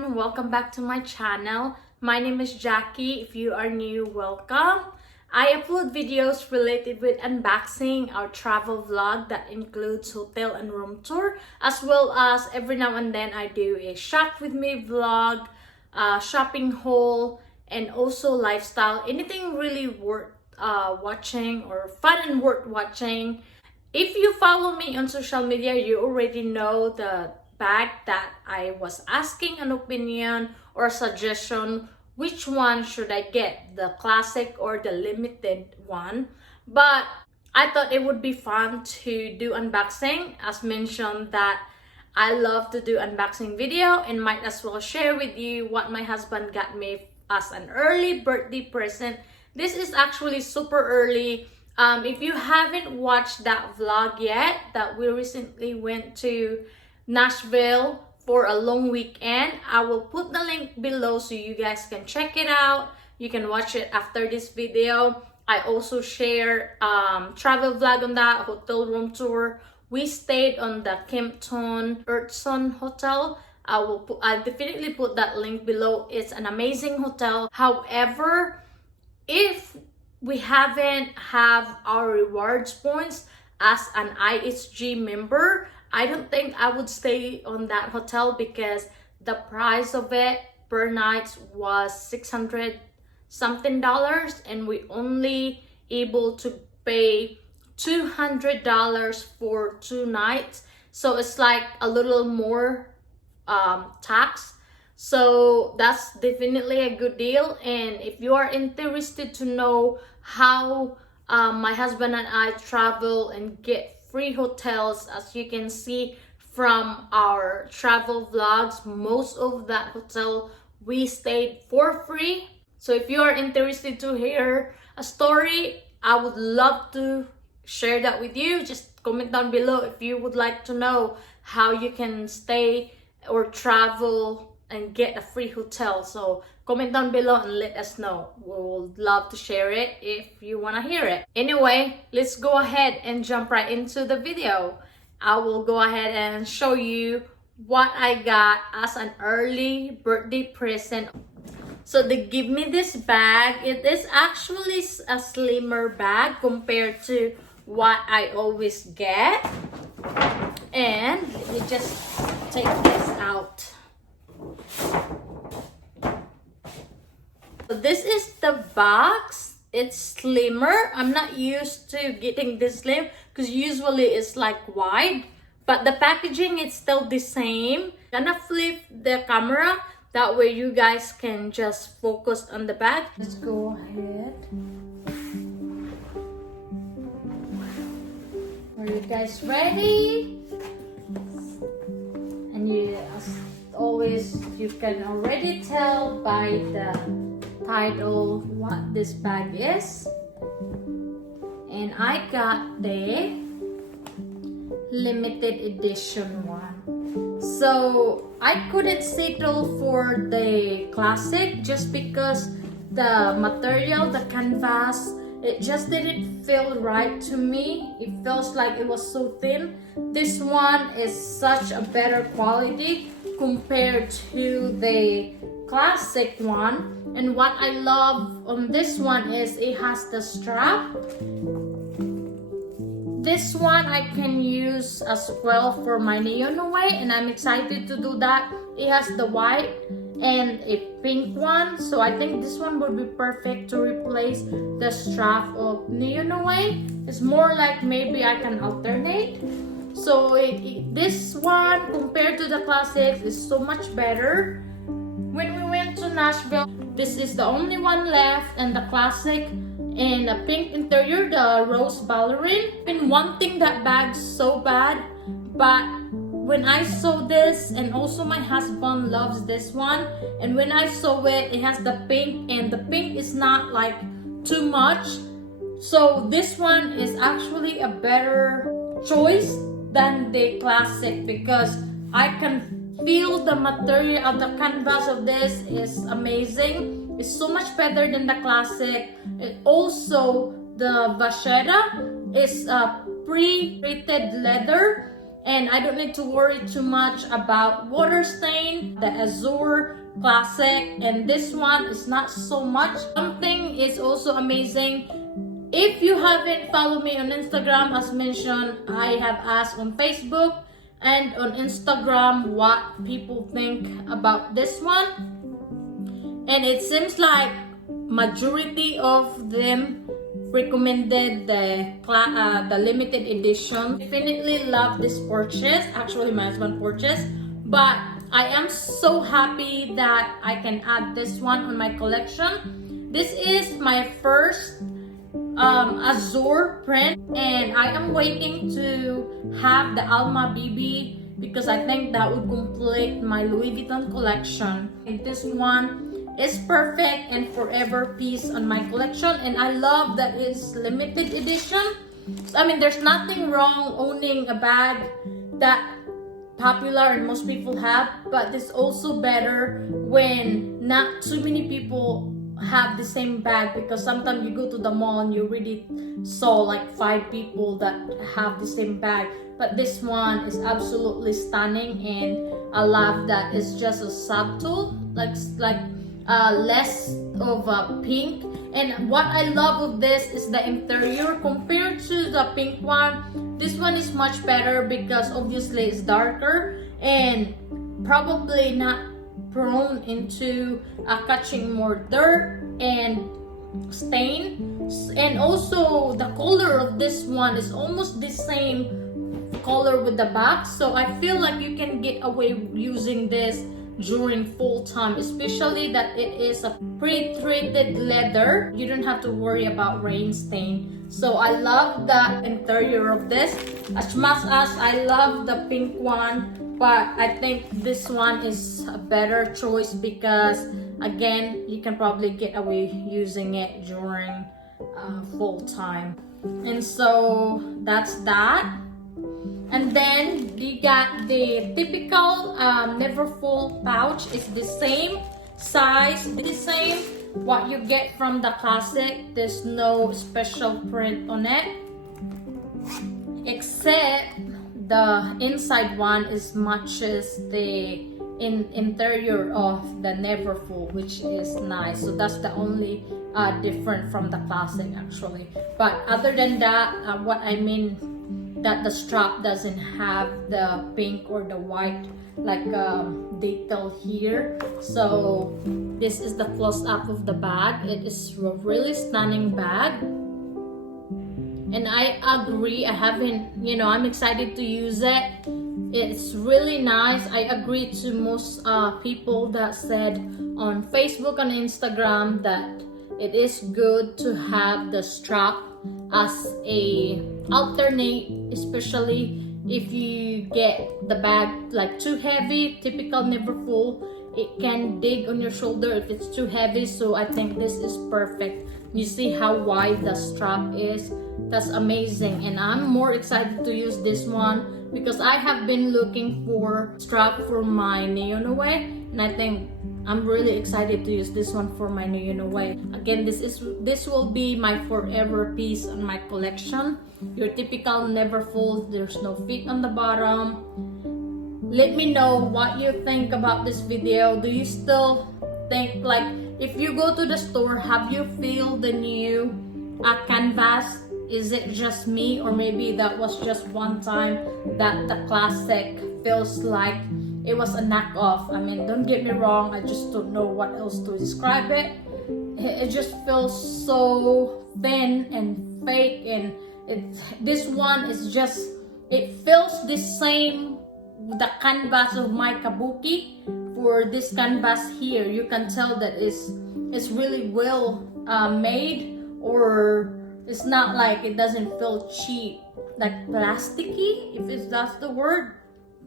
everyone, welcome back to my channel. My name is Jackie. If you are new, welcome. I upload videos related with unboxing, our travel vlog that includes hotel and room tour, as well as every now and then I do a shop with me vlog, shopping haul, and also lifestyle, anything really worth watching or fun and worth watching. If you follow me on social media, you already know the bag that I was asking an opinion or suggestion, which one should I get, the classic or the limited one. But I thought it would be fun to do unboxing, as mentioned that I love to do unboxing video and might as well share with you what my husband got me as an early birthday present. This is actually super early. If you haven't watched that vlog yet, that we recently went to Nashville for a long weekend, I will put the link below so you guys can check it out. You can watch it after this video. I also share travel vlog on that, hotel room tour. We stayed on the Vuitton Neverfull hotel. I'll definitely put that link below. It's an amazing hotel. However, if we haven't have our rewards points as an IHG member, I don't think I would stay on that hotel because the price of it per night was $600 something and we only able to pay $200 for 2 nights. So it's like a little more tax. So that's definitely a good deal. And if you are interested to know how my husband and I travel and get free hotels, as you can see from our travel vlogs, most of that hotel we stayed for free. So if you are interested to hear a story, I would love to share that with you. Just comment down below if you would like to know how you can stay or travel and get a free hotel. So comment down below and let us know. We would love to share it if you want to hear it. Anyway, let's go ahead and jump right into the video. I will go ahead and show you what I got as an early birthday present. So they give me this bag. It is actually a slimmer bag compared to what I always get. And let me just take this out. So this is the box. It's slimmer. I'm not used to getting this slim because usually it's like wide, but the packaging is still the same. I'm gonna flip the camera, that way you guys can just focus on the bag. Let's go ahead. Are you guys ready? And you, as always, you can already tell by the title what this bag is. And I got the limited edition one. So I couldn't settle for the classic just because the material, the canvas, it just didn't feel right to me. It feels like it was so thin. This one is such a better quality compared to the classic one. And what I love on this one is it has the strap. This one I can use as well for my neon away, and I'm excited to do that. It has the white and a pink one, so I think this one would be perfect to replace the strap of neon away. It's more like maybe I can alternate. So this one compared to the classics is so much better. When we went to Nashville, this is the only one left, and the classic and the pink interior, the rose ballerine. I've been wanting that bag so bad, but when I saw this, and also my husband loves this one, and when I saw it, it has the pink, and the pink is not like too much. So this one is actually a better choice than the classic because I can feel the material of the canvas of this is amazing. It's so much better than the classic. It also, the vachetta is a pre-treated leather, and I don't need to worry too much about water stain. The Azur Classic, and this one is not so much. Something is also amazing. If you haven't followed me on Instagram, as mentioned, I have asked on Facebook and on Instagram what people think about this one, and it seems like majority of them recommended the limited edition. Definitely love this purchase. Actually, my husband purchased, but I am so happy that I can add this one on my collection. This is my first Azur print, and I am waiting to have the Alma BB because I think that would complete my Louis Vuitton collection. And this one is perfect and forever piece on my collection, and I love that it's limited edition. I mean, there's nothing wrong owning a bag that popular and most people have, but it's also better when not too many people have the same bag, because sometimes you go to the mall and you really saw like 5 people that have the same bag. But this one is absolutely stunning, and I love that it's just a subtle, like less of a pink. And what I love of this is the interior compared to the pink one. This one is much better because obviously it's darker and probably not prone into catching more dirt and stain. And also the color of this one is almost the same color with the back, so I feel like you can get away using this during fall time, especially that it is a pre-treated leather. You don't have to worry about rain stain. So I love the interior of this as much as I love the pink one, but I think this one is a better choice because again, you can probably get away using it during fall time. And so that's that. And then you got the typical Neverfull pouch. It's the same size, the same what you get from the classic. There's no special print on it, except the inside one is matches the interior of the Neverfull, which is nice. So that's the only different from the classic actually. But other than that, what I mean that the strap doesn't have the pink or the white like detail here. So this is the close-up of the bag. It is a really stunning bag, and I agree. I haven't, I'm excited to use it. It's really nice. I agree to most people that said on Facebook and Instagram that it is good to have the strap as a alternate, especially if you get the bag like too heavy. Typical Neverfull, it can dig on your shoulder if it's too heavy. So I think this is perfect. You see how wide the strap is? That's amazing, and I'm more excited to use this one because I have been looking for strap for my 𝐬𝐻, and I think I'm really excited to use this one for my 𝐬𝐻. Again, this will be my forever piece on my collection. Your typical Neverfull, there's no fit on the bottom. Let me know what you think about this video. Do you still think, like, if you go to the store, have you feel the new canvas? Is it just me, or maybe that was just one time that the classic feels like it was a knockoff? I mean, don't get me wrong, I just don't know what else to describe it. It just feels so thin and fake, and this one is just, it feels the same, the canvas of my kabuki. For this canvas here, you can tell that it's really well made, or it's not like, it doesn't feel cheap, like plasticky, if that's the word.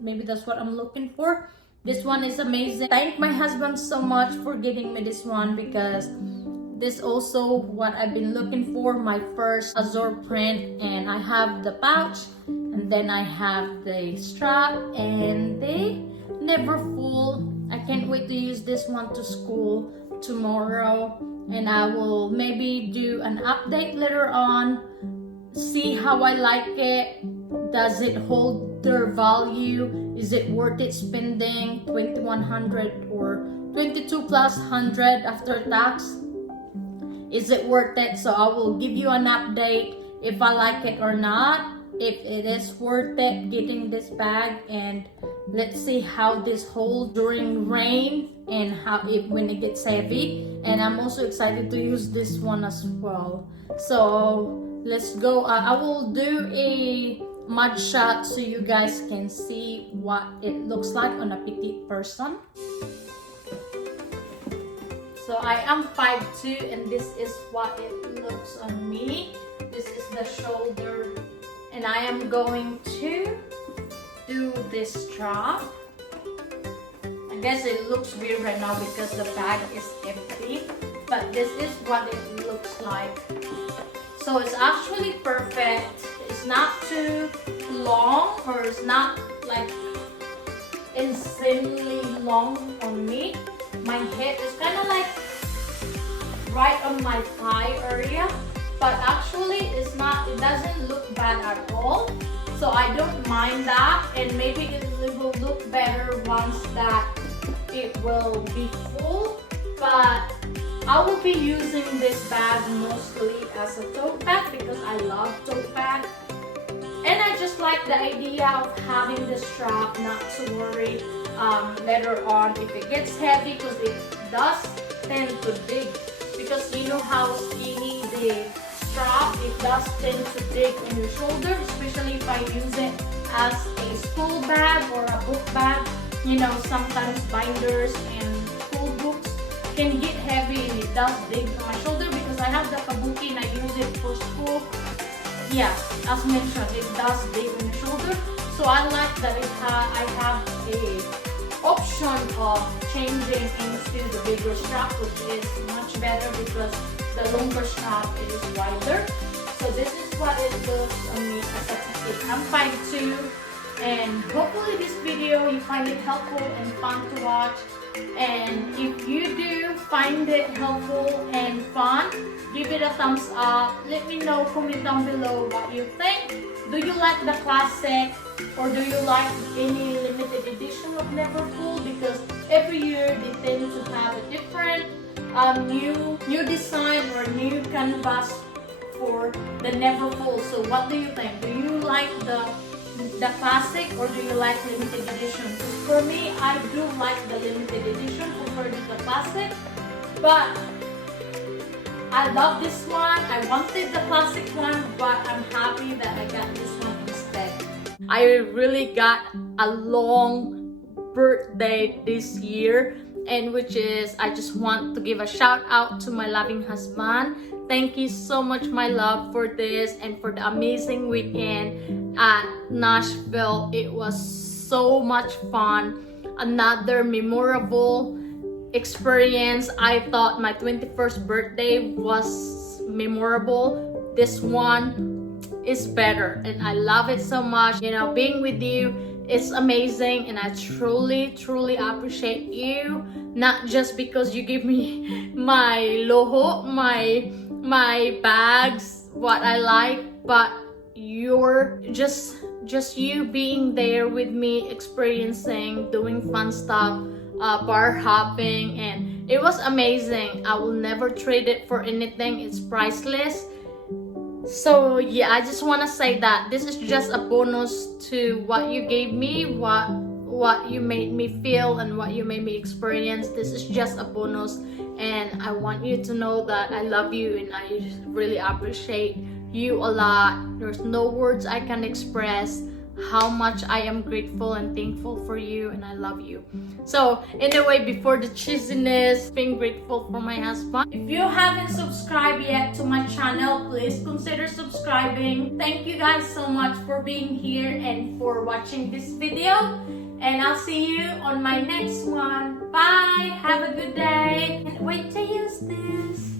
Maybe that's what I'm looking for. This one is amazing. Thank my husband so much for getting me this one, because this also what I've been looking for, my first Azur print. And I have the pouch, and then I have the strap and the Neverfull. I can't wait to use this one to school tomorrow, and I will maybe do an update later on, see how I like it. Does it hold their value. Is it worth it spending 2,100 or 22 plus 100 after tax? Is it worth it? So I will give you an update if I like it or not, if it is worth it getting this bag, and let's see how this holds during rain and how it when it gets heavy. And I'm also excited to use this one as well. So let's go. I will do a mud shot so you guys can see what it looks like on a petite person. So I am 5'2", and this is what it looks on me. This is the shoulder, and I am going to do this strap. I guess it looks weird right now because the bag is empty, but this is what it looks like. So it's actually perfect. It's not too long, or it's not like insanely long on me. My head is kind of like right on my thigh area, but actually it's not, it doesn't look bad at all. So I don't mind that, and maybe it will look better once that it will be full. But I will be using this bag mostly as a tote bag because I love tote bag. And I just like the idea of having the strap, not to worry later on if it gets heavy, because it does tend to dig. Because you know how skinny the strap, it does tend to dig on your shoulder, especially if I use it as a school bag or a book bag. You know, sometimes binders and school books can get heavy and it does dig on my shoulder, because I have the kabuki and I use it for school. Yeah, as mentioned, it does dig on the shoulder. So I like that I have a option of changing into the bigger strap, which is much better because the longer strap is wider. So this is what it looks on me as a petite. I'm 5'2", and hopefully this video you find it helpful and fun to watch. And if you do find it helpful and fun, give it a thumbs up. Let me know, comment down below what you think. Do you like the classic, or do you like any limited edition of Neverfull? Because every year they tend to have a different new design or new canvas for the Neverfull. So what do you think? Do you like the classic, or do you like limited edition? For me, I do like the limited edition compared to the classic, but I love this one. I wanted the classic one, but I'm happy that I got this one instead. I really got a long birthday this year, and which is, I just want to give a shout out to my loving husband. Thank you so much, my love, for this and for the amazing weekend at Nashville. It was so much fun. Another memorable experience. I thought my 21st birthday was memorable. This one is better, and I love it so much. You know, being with you is amazing, and I truly appreciate you. Not just because you give me my loho, my bags, what I like, but you're just you being there with me, experiencing, doing fun stuff, bar hopping, and it was amazing. I will never trade it for anything. It's priceless. So yeah, I just want to say that this is just a bonus to what you gave me, what you made me feel, and what you made me experience. This is just a bonus, and I want you to know that I love you and I really appreciate you a lot. There's no words I can express how much I am grateful and thankful for you, and I love you. So anyway, before the cheesiness, being grateful for my husband. If you haven't subscribed yet to my channel, please consider subscribing. Thank you guys so much for being here and for watching this video, and I'll see you on my next one. Bye, have a good day, and wait to use this.